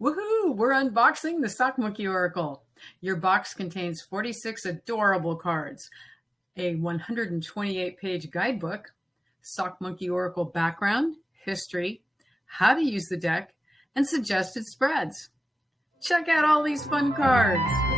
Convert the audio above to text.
Woohoo! We're unboxing the Sock Monkey Oracle. Your box contains 46 adorable cards, a 128-page guidebook, Sock Monkey Oracle background, history, how to use the deck, and suggested spreads. Check out all these fun cards.